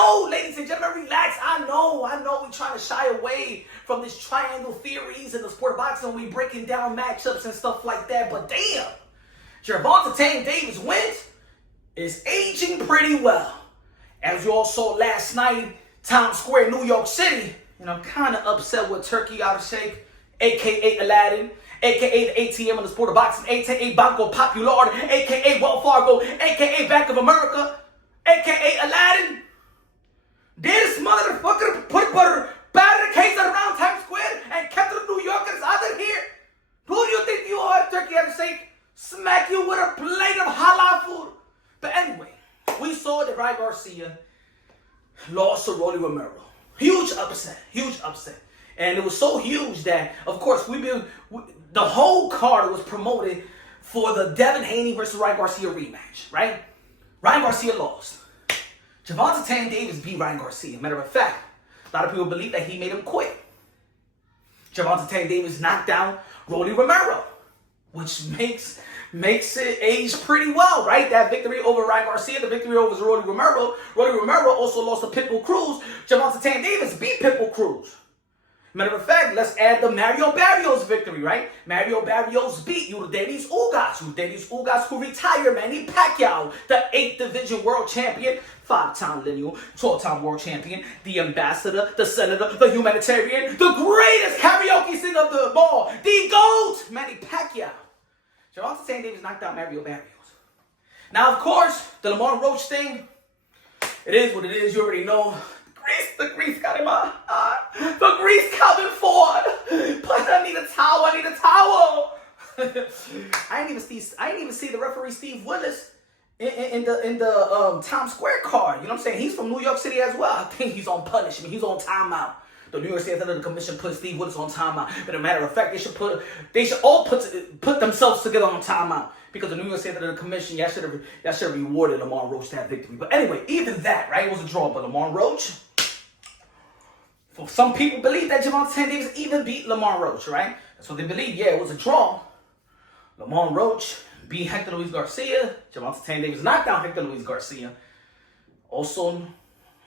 know, ladies and gentlemen, relax. I know we're trying to shy away from this triangle theories and the sport of boxing when we breaking down matchups and stuff like that. But damn, Gervonta Davis wins is aging pretty well. As you all saw last night, Times Square, New York City, and I'm kind of upset with Turkey out of shake, a.k.a. Aladdin, a.k.a. the ATM in the sport of boxing, a.k.a. Banco Popular, a.k.a. Wells Fargo, a.k.a. Bank of America, a.k.a. Aladdin. This motherfucker put barricades around Times Square and kept the New Yorkers out of here. Who do you think you are, Turkey out of shake? Smack you with a plate of halal food. But anyway, we saw that Ryan Garcia lost to Rolando Romero. Huge upset. And it was so huge that, of course, the whole card was promoted for the Devin Haney versus Ryan Garcia rematch, right? Ryan Garcia lost. Gervonta Davis beat Ryan Garcia. Matter of fact, a lot of people believe that he made him quit. Gervonta Davis knocked down Rolando Romero, which makes it age pretty well, right? That victory over Ryan Garcia, the victory over Rolando Romero. Rolando Romero also lost to Pitbull Cruz. Gervonta Davis beat Pitbull Cruz. Matter of fact, let's add the Mario Barrios victory, right? Mario Barrios beat Eugenio Ugas. Eugenio Ugas, who retired Manny Pacquiao, the 8th Division World Champion, 5-time lineal, 12-time World Champion, the ambassador, the senator, the humanitarian, the greatest karaoke singer of the ball, the GOAT, Manny Pacquiao. Gervonta Davis knocked out Mario Barrios. Now, of course, the Lamar Roach thing, it is what it is. You already know. The grease got in my eye. The grease coming forward. But I need a towel. I didn't even see the referee Steve Willis in the Times Square card. You know what I'm saying? He's from New York City as well. I think he's on punishment. He's on timeout. The New York State Athletic Commission put Steve Willis on timeout. But as a matter of fact, they should all put themselves together on timeout. Because the New York State Athletic Commission, y'all should have rewarded Lamar Roach that victory. But anyway, even that, right? It was a draw. But Lamar Roach, for some people believe that Gervonta Davis even beat Lamar Roach, right? That's what they believe. Yeah, it was a draw. Lamar Roach beat Hector Luis Garcia. Gervonta Davis knocked down Hector Luis Garcia.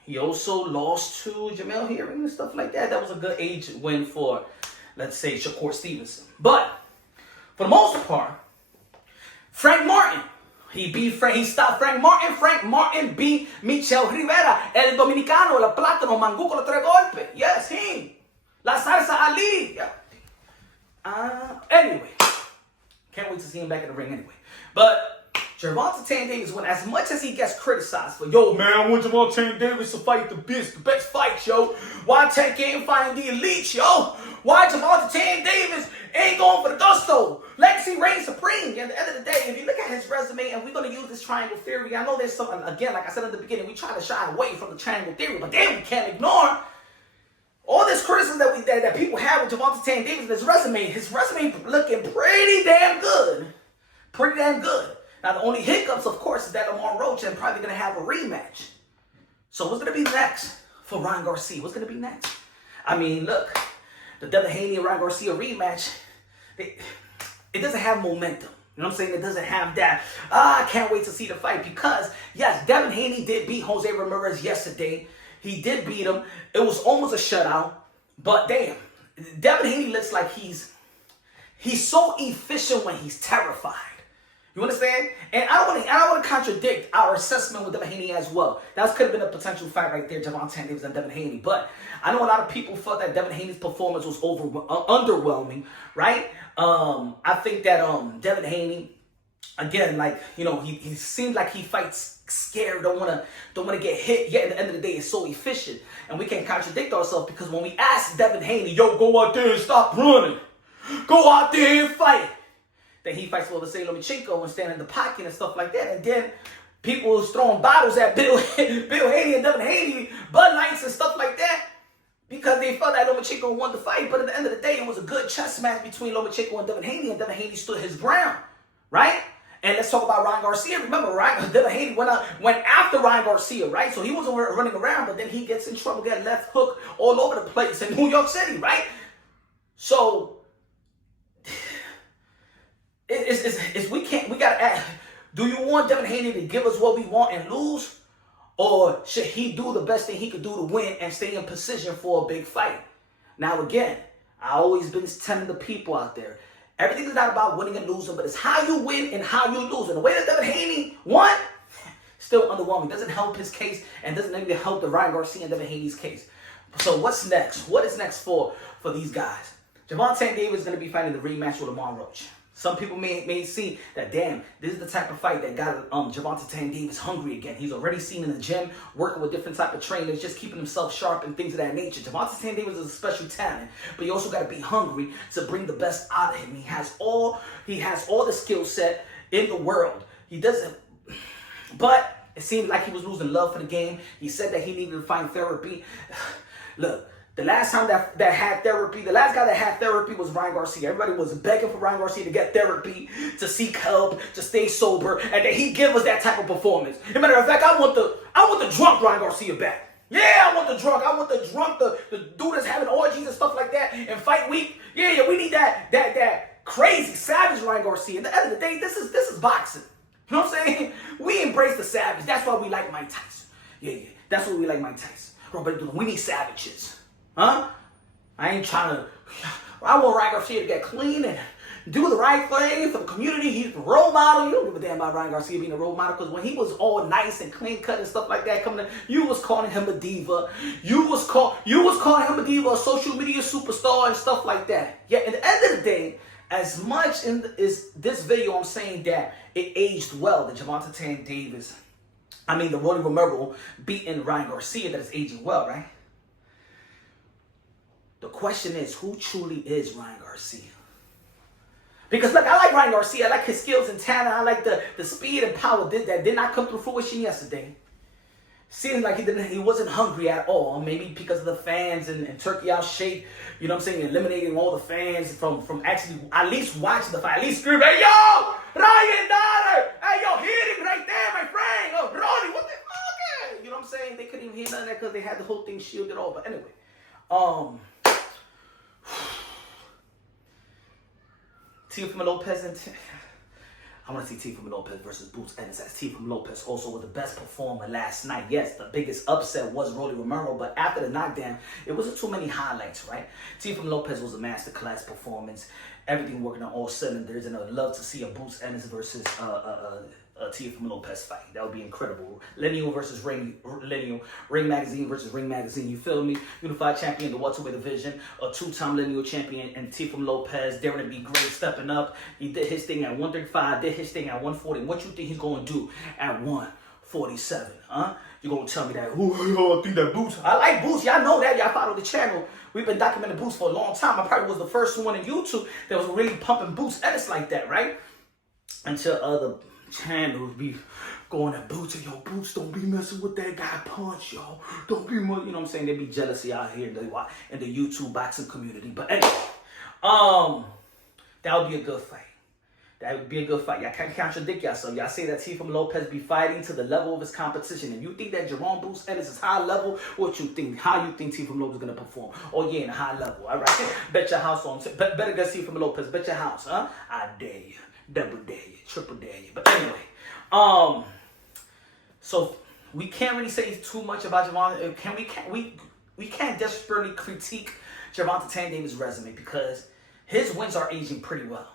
He also lost to Jamel Herring and stuff like that. That was a good age win for, let's say, Shakur Stevenson. But for the most part, Frank Martin, he stopped Frank Martin. Frank Martin beat Michel Rivera, el dominicano, el plátano, mangú con los 3 golpes. Yes, him. La salsa Ali. Yeah. Anyway, can't wait to see him back in the ring anyway. But Gervonta Davis, when as much as he gets criticized for, yo, man, I want Gervonta Davis to fight the best fight, yo. Why Tank ain't fighting the elite, yo? Why Gervonta Davis ain't going for the gusto? Legacy reigns supreme. At the end of the day, if you look at his resume, and we're going to use this triangle theory, I know there's something, again, like I said at the beginning, we try to shy away from the triangle theory, but damn, we can't ignore all this criticism that people have with Gervonta Davis, his resume looking pretty damn good. Pretty damn good. Now, the only hiccups, of course, is that Lamar Roach is probably going to have a rematch. So what's going to be next for Ryan Garcia? What's going to be next? I mean, look, the Devin Haney and Ryan Garcia rematch, it doesn't have momentum. You know what I'm saying? It doesn't have that, I can't wait to see the fight. Because, yes, Devin Haney did beat Jose Ramirez yesterday. He did beat him. It was almost a shutout. But, damn, Devin Haney looks like he's so efficient when he's terrified. You understand? And I don't want to contradict our assessment with Devin Haney as well. That could have been a potential fight right there, Gervonta Davis and Devin Haney. But I know a lot of people felt that Devin Haney's performance was underwhelming, right? I think that Devin Haney, again, like, you know, he seemed like he fights scared, don't want to get hit. Yet at the end of the day, it's so efficient, and we can't contradict ourselves because when we ask Devin Haney, yo, go out there and stop running, go out there and fight. Then he fights with Vasily Lomachenko and stand in the pocket and stuff like that. And then people was throwing bottles at Bill Haney and Devin Haney, Bud Lights and stuff like that, because they felt that Lomachenko won the fight. But at the end of the day, it was a good chess match between Lomachenko and Devin Haney stood his ground, right? And let's talk about Ryan Garcia. Remember, Devin Haney went after Ryan Garcia, right? So he wasn't running around, but then he gets in trouble, getting left hook all over the place in New York City, right? So we gotta ask, do you want Devin Haney to give us what we want and lose? Or should he do the best thing he could do to win and stay in position for a big fight? Now, again, I always been telling the people out there, everything is not about winning and losing, but it's how you win and how you lose. And the way that Devin Haney won, still underwhelming. Doesn't help his case and doesn't even help the Ryan Garcia and Devin Haney's case. So what's next? What is next for these guys? Gervonta Davis is going to be fighting the rematch with Lamar Roach. Some people may see that, damn, this is the type of fight that got Gervonta Davis hungry again. He's already seen in the gym, working with different type of trainers, just keeping himself sharp and things of that nature. Gervonta Davis is a special talent, but you also got to be hungry to bring the best out of him. He has all the skill set in the world. He doesn't, but it seemed like he was losing love for the game. He said that he needed to find therapy. Look. The last time that had therapy, the last guy that had therapy was Ryan Garcia. Everybody was begging for Ryan Garcia to get therapy, to seek help, to stay sober, and that he give us that type of performance. As a matter of fact, I want the drunk Ryan Garcia back. Yeah, I want the drunk, the dude that's having orgies and stuff like that in fight week. Yeah, we need that crazy savage Ryan Garcia. At the end of the day, this is boxing. You know what I'm saying? We embrace the savage. That's why we like Mike Tyson. Yeah, that's why we like Mike Tyson. We need savages. Huh? I ain't trying to. I want Ryan Garcia to get clean and do the right thing for the community. He's a role model. You don't give a damn about Ryan Garcia being a role model, because when he was all nice and clean cut and stuff like that coming in, you was calling him a diva. You was calling him a diva, a social media superstar and stuff like that. Yeah, at the end of the day, as much is this video, I'm saying that it aged well. The Gervonta Davis, the Rolando Romero beating Ryan Garcia, that is aging well, right? The question is, who truly is Ryan Garcia? Because look, I like Ryan Garcia. I like his skills and talent. I like the speed and power that did not come through fruition yesterday. Seems like he wasn't hungry at all. Maybe because of the fans and Turkey out shape, you know what I'm saying, eliminating all the fans from actually at least watching the fight, at least screaming, hey, yo, Ryan Daughter! Hey, yo, hit him right there, my friend! Oh, Ronnie, what the fuck? You know what I'm saying? They couldn't even hear none of that because they had the whole thing shielded off. But anyway, Teofimo Lopez and I want to see Teofimo Lopez versus Boots Ennis, as Teofimo Lopez also was the best performer last night. Yes, the biggest upset was Rolando Romero, but after the knockdown, it wasn't too many highlights, right? Teofimo Lopez was a masterclass performance, everything working on all cylinders, and I'd love to see a Boots Ennis versus Teofimo Lopez fight. That would be incredible. Lenio versus Ring Magazine versus Ring Magazine. You feel me? Unified champion, the welterweight division, a two-time Lenio champion, and Teofimo Lopez daring to be great, stepping up. He did his thing at 135, did his thing at 140. What you think he's gonna do at 147? Huh? You gonna tell me that? Oh, I think that Boots. I like Boots. Y'all know that. Y'all follow the channel. We've been documenting Boots for a long time. I probably was the first one in YouTube that was really pumping Boots Ennis like that, right? Until other channels be going at Boots, and yo, Boots, don't be messing with that guy Punch, yo. Don't be, you know what I'm saying? They be jealousy out here in the YouTube boxing community. But anyway, that would be a good fight. That would be a good fight. Y'all can't contradict yourself. Y'all say that Teofimo Lopez be fighting to the level of his competition. If you think that Jerome Boots Ennis is high level, what you think? How you think Teofimo Lopez is gonna perform? Oh yeah, in a high level. All right, bet your house on. Better get Teofimo Lopez. Bet your house, huh? I dare you. Double dare you, triple dare you. But anyway, so we can't really say too much about Gervonta. We can't desperately critique Gervonta Davis' resume, because his wins are aging pretty well.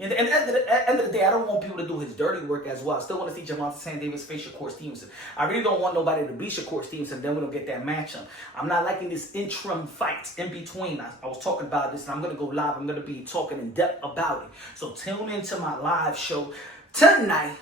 And at the end of the day, I don't want people to do his dirty work as well. I still want to see Gervonta Davis face Shakur Stevenson. I really don't want nobody to beat Shakur Stevenson, then we don't get that matchup. I'm not liking this interim fights in between. I was talking about this, and I'm going to go live. I'm going to be talking in depth about it. So tune into my live show tonight,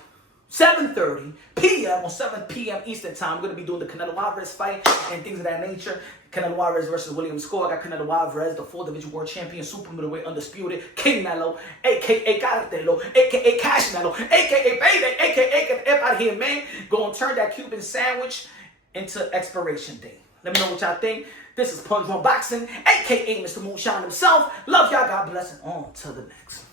7:30 p.m. or 7 p.m. Eastern Time. I'm going to be doing the Canelo Alvarez fight and things of that nature. Canelo Alvarez versus William Score. I got Canelo Alvarez, the 4th division world champion, super middleweight, undisputed, Canelo, a.k.a. Cartelo, a.k.a. Cashnelo, a.k.a. Baby, a.k.a. Get the F out of here, man. Go and turn that Cuban sandwich into expiration day. Let me know what y'all think. This is Punch Drunk Boxing, a.k.a. Mr. Moonshine himself. Love y'all. God bless, and on to the next.